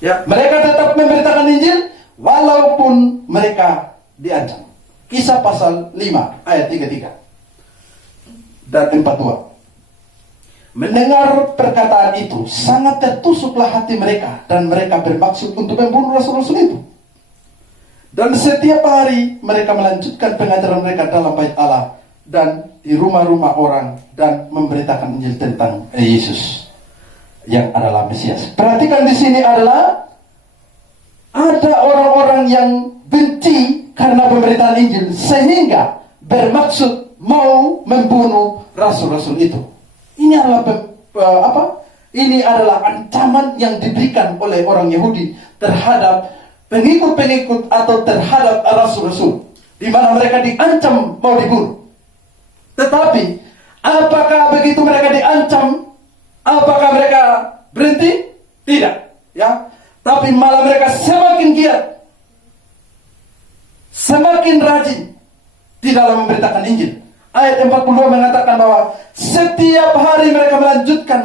Ya, mereka tetap memberitakan Injil walaupun mereka diancam. Kisah pasal 5 ayat 33 dan 42. Mendengar perkataan itu, sangat tertusuklah hati mereka, dan mereka bermaksud untuk membunuh rasul-rasul itu. Dan setiap hari mereka melanjutkan pengajaran mereka dalam bait Allah dan di rumah-rumah orang, dan memberitakan Injil tentang Yesus yang adalah Mesias. Perhatikan di sini adalah ada orang-orang yang benci karena pemberitaan Injil, sehingga bermaksud mau membunuh rasul-rasul itu. Ini adalah Ini adalah ancaman yang diberikan oleh orang Yahudi terhadap pengikut-pengikut atau terhadap rasul-rasul, di mana mereka diancam mau dibunuh. Tetapi apakah begitu mereka diancam, apakah mereka berhenti? Tidak, ya. Tapi malah mereka semakin giat, semakin rajin di dalam memberitakan Injil. Ayat 42 mengatakan bahwa setiap hari mereka melanjutkan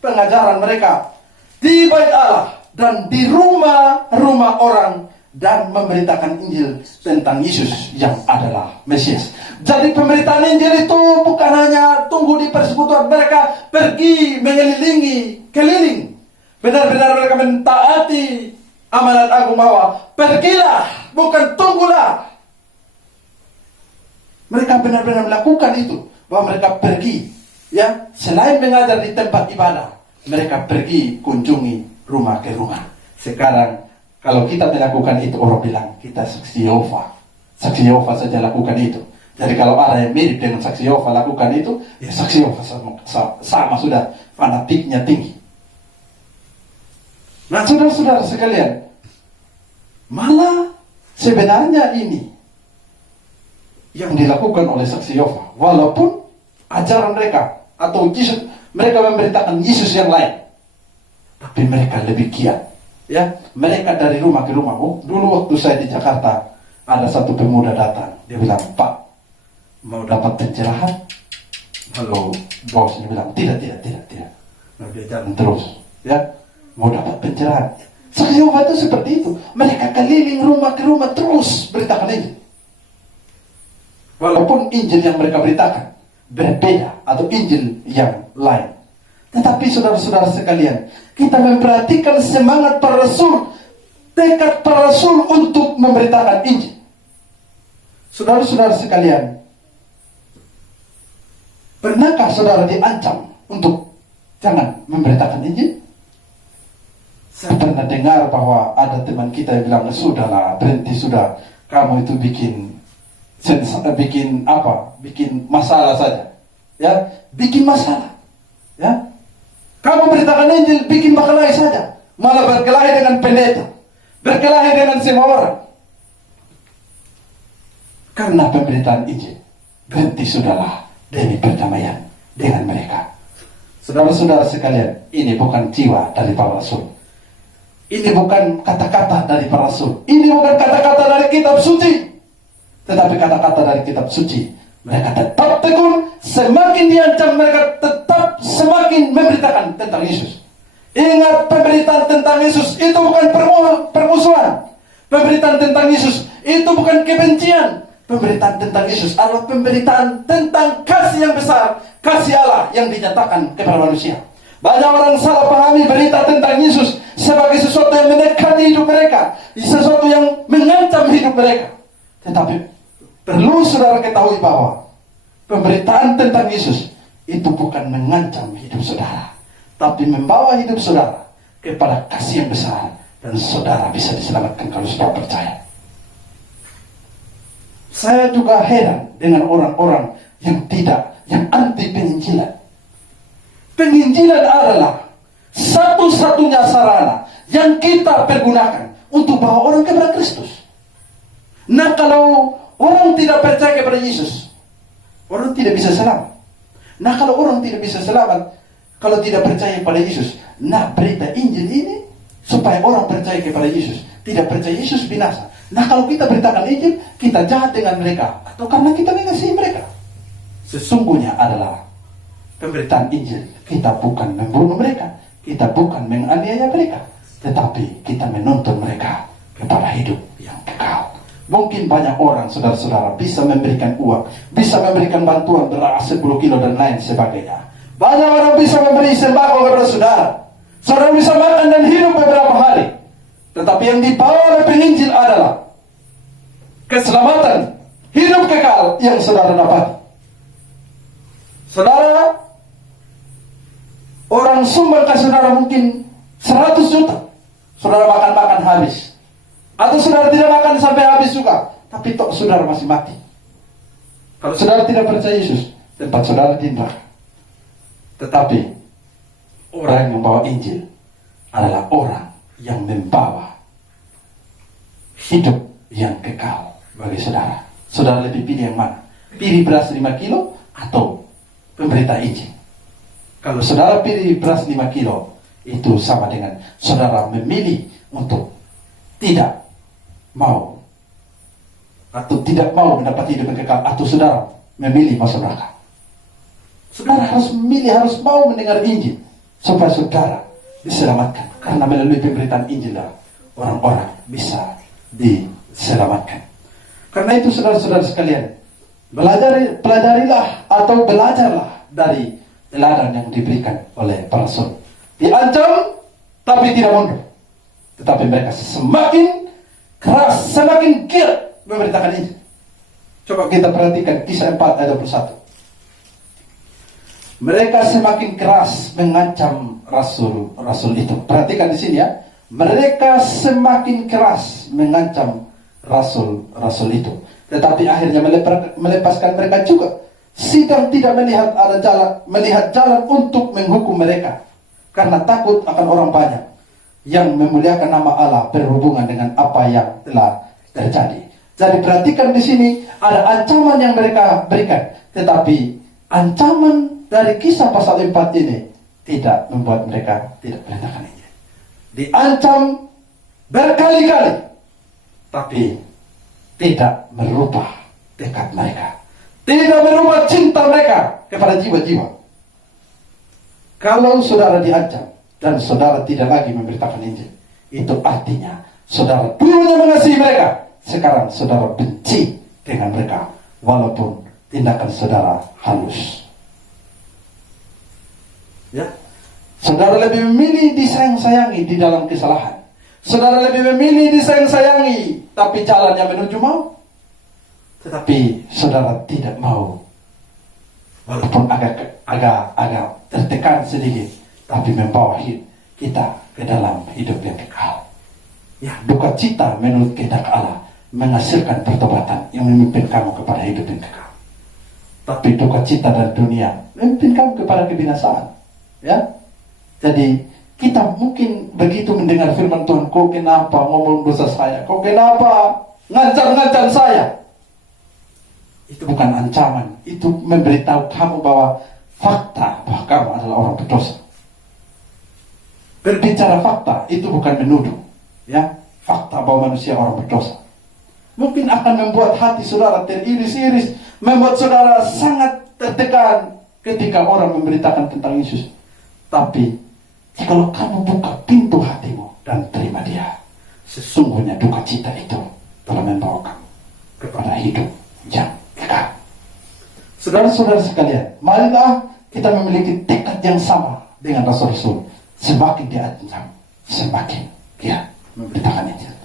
pengajaran mereka di bait Allah dan di rumah-rumah orang, dan memberitakan Injil tentang Yesus yang adalah Mesias. Jadi pemberitaan Injil itu bukan hanya tunggu di persekutuan, mereka pergi mengelilingi keliling. Benar-benar mereka mentaati amanat agung bahwa pergilah, bukan tunggulah. Mereka benar-benar melakukan itu, bahwa mereka pergi, ya, selain mengajar di tempat ibadah, mereka pergi kunjungi rumah ke rumah. Sekarang kalau kita melakukan itu, orang bilang kita saksi Yehova. Saksi Yehova saja lakukan itu. Jadi kalau ada yang mirip dengan saksi Yehova lakukan itu, ya saksi Yehova sama sudah fanatiknya tinggi. Nah, saudara-saudara sekalian, malah sebenarnya ini yang dilakukan oleh saksi Yehova, walaupun ajaran mereka atau Yesus, mereka memberitakan Yesus yang lain, tapi mereka lebih giat, ya. Mereka dari rumah ke rumah. Dulu waktu saya di Jakarta, ada satu pemuda datang, dia bilang, "Pak, mau dapat pencerahan?" Lalu bosnya bilang, tidak. Nah, dia jalan terus, ya, mau dapat pencerahan. Saksi Yehova itu seperti itu, mereka keliling rumah ke rumah terus beritakan Injil. Walaupun Injil yang mereka beritakan berbeda atau Injil yang lain. Tetapi saudara-saudara sekalian, kita memperhatikan semangat para rasul, tekad para rasul untuk memberitakan Injil. Saudara-saudara sekalian, pernahkah saudara diancam untuk jangan memberitakan Injil? Saya pernah dengar bahwa ada teman kita yang bilang, "Sudahlah, berhenti sudah, kamu itu bikin masalah saja, ya, bikin masalah, ya. Kamu beritakan Injil, bikin berkelahi saja, malah berkelahi dengan pendeta, berkelahi dengan semua orang karena pemberitaan Injil. Berhenti sudahlah demi perdamaian dengan mereka." Saudara-saudara sekalian, ini bukan jiwa dari para rasul. Ini bukan kata-kata dari para rasul. Ini bukan kata-kata dari kitab suci. Tetapi kata-kata dari kitab suci, mereka tetap tekun, semakin diancam mereka tetap semakin memberitakan tentang Yesus. Ingat, pemberitaan tentang Yesus itu bukan permusuhan. Pemberitaan tentang Yesus itu bukan kebencian. Pemberitaan tentang Yesus adalah pemberitaan tentang kasih yang besar, kasih Allah yang dinyatakan kepada manusia. Banyak orang salah pahami berita tentang Yesus sebagai sesuatu yang menekan hidup mereka, sesuatu yang mengancam hidup mereka. Tetapi perlu saudara ketahui bahwa pemberitaan tentang Yesus itu bukan mengancam hidup saudara, tapi membawa hidup saudara kepada kasih yang besar, dan saudara bisa diselamatkan kalau saudara percaya. Saya juga heran dengan orang-orang yang anti penginjilan. Penginjilan adalah satu-satunya sarana yang kita pergunakan untuk bawa orang kepada Kristus. Nah, kalau orang tidak percaya kepada Yesus, orang tidak bisa selamat. Nah, kalau orang tidak bisa selamat, kalau tidak percaya kepada Yesus, nah, berita Injil ini supaya orang percaya kepada Yesus, tidak percaya Yesus binasa. Nah, kalau kita beritakan Injil, kita jahat dengan mereka, atau karena kita mengasihi mereka. Sesungguhnya adalah pemberitaan Injil, kita bukan membunuh mereka, kita bukan menganiaya mereka, tetapi kita menuntun mereka kepada hidup yang kekal. Mungkin banyak orang, saudara-saudara, bisa memberikan uang, bisa memberikan bantuan beras 10 kilo dan lain sebagainya. Banyak orang bisa memberi sembako kepada saudara. Saudara bisa makan dan hidup beberapa hari. Tetapi yang dibawa oleh penginjil adalah keselamatan, hidup kekal yang saudara dapat. Saudara, orang sumbang ke saudara mungkin 100 juta. Saudara makan-makan habis. Atau saudara tidak makan sampai habis juga, tapi tok saudara masih mati. Kalau saudara tidak percaya Yesus, tempat saudara di neraka. Tetapi orang yang membawa Injil adalah orang yang membawa hidup yang kekal bagi saudara. Saudara lebih pilih yang mana? Pilih beras 5 kilo atau pemberita Injil? Kalau saudara pilih beras 5 kilo, itu sama dengan saudara memilih untuk tidak mau atau tidak mau mendapat hidup yang kekal, atau saudara memilih masuk neraka. Saudara harus memilih, harus mau mendengar Injil supaya saudara diselamatkan, karena melalui pemberitaan Injil orang-orang bisa diselamatkan. Karena itu saudara-saudara sekalian, pelajarilah atau belajarlah dari teladan yang diberikan oleh para rasul. Diancam tapi tidak mundur, tetapi mereka semakin keras, semakin giat memberitakan Injil. Coba kita perhatikan Kisah 4 ayat 21. Mereka semakin keras mengancam rasul-rasul itu. Perhatikan di sini ya. Mereka semakin keras mengancam rasul-rasul itu. Tetapi akhirnya melepaskan mereka juga. Sidang tidak melihat jalan untuk menghukum mereka, karena takut akan orang banyak yang memuliakan nama Allah berhubungan dengan apa yang telah terjadi. Jadi perhatikan di sini ada ancaman yang mereka berikan, tetapi ancaman dari Kisah pasal 4 ini tidak membuat mereka tidak memberitakan Injil. Diancam berkali-kali, tapi tidak merubah tekad mereka, tidak merubah cinta mereka kepada jiwa-jiwa. Kalau saudara diancam dan saudara tidak lagi memberitakan Injil, itu artinya saudara dulunya mengasihi mereka, sekarang saudara benci dengan mereka, walaupun tindakan saudara halus. Ya, saudara lebih memilih disayang-sayangi di dalam kesalahan. Saudara lebih memilih disayang-sayangi, tapi jalannya menuju mau. Tetapi saudara tidak mau, walaupun agak tertekan sedikit, tapi membawa kita ke dalam hidup yang kekal. Ya, duka cita menurut kehendak Allah menghasilkan pertobatan yang memimpin kamu kepada hidup yang kekal. Tapi duka cita dan dunia memimpin kamu kepada kebinasaan. Ya, jadi kita mungkin begitu mendengar firman Tuhan, kok kenapa ngomong dosa saya? Kok kenapa ngancam-ngancam saya? Itu bukan ancaman, itu memberitahu kamu bahwa fakta bahwa kamu adalah orang berdosa. Berbicara fakta itu bukan menuduh, ya. Fakta bahwa manusia orang berdosa mungkin akan membuat hati saudara teriris-iris, membuat saudara sangat tertekan ketika orang memberitakan tentang Yesus. Tapi kalau kamu buka pintu hatimu dan terima Dia, sesungguhnya duka cita itu telah membawa kamu kepada hidup yang kekal. Saudara-saudara sekalian, marilah kita memiliki tekad yang sama dengan Rasul-Rasul. Semakin diancam, semakin giat memberitakan Injil.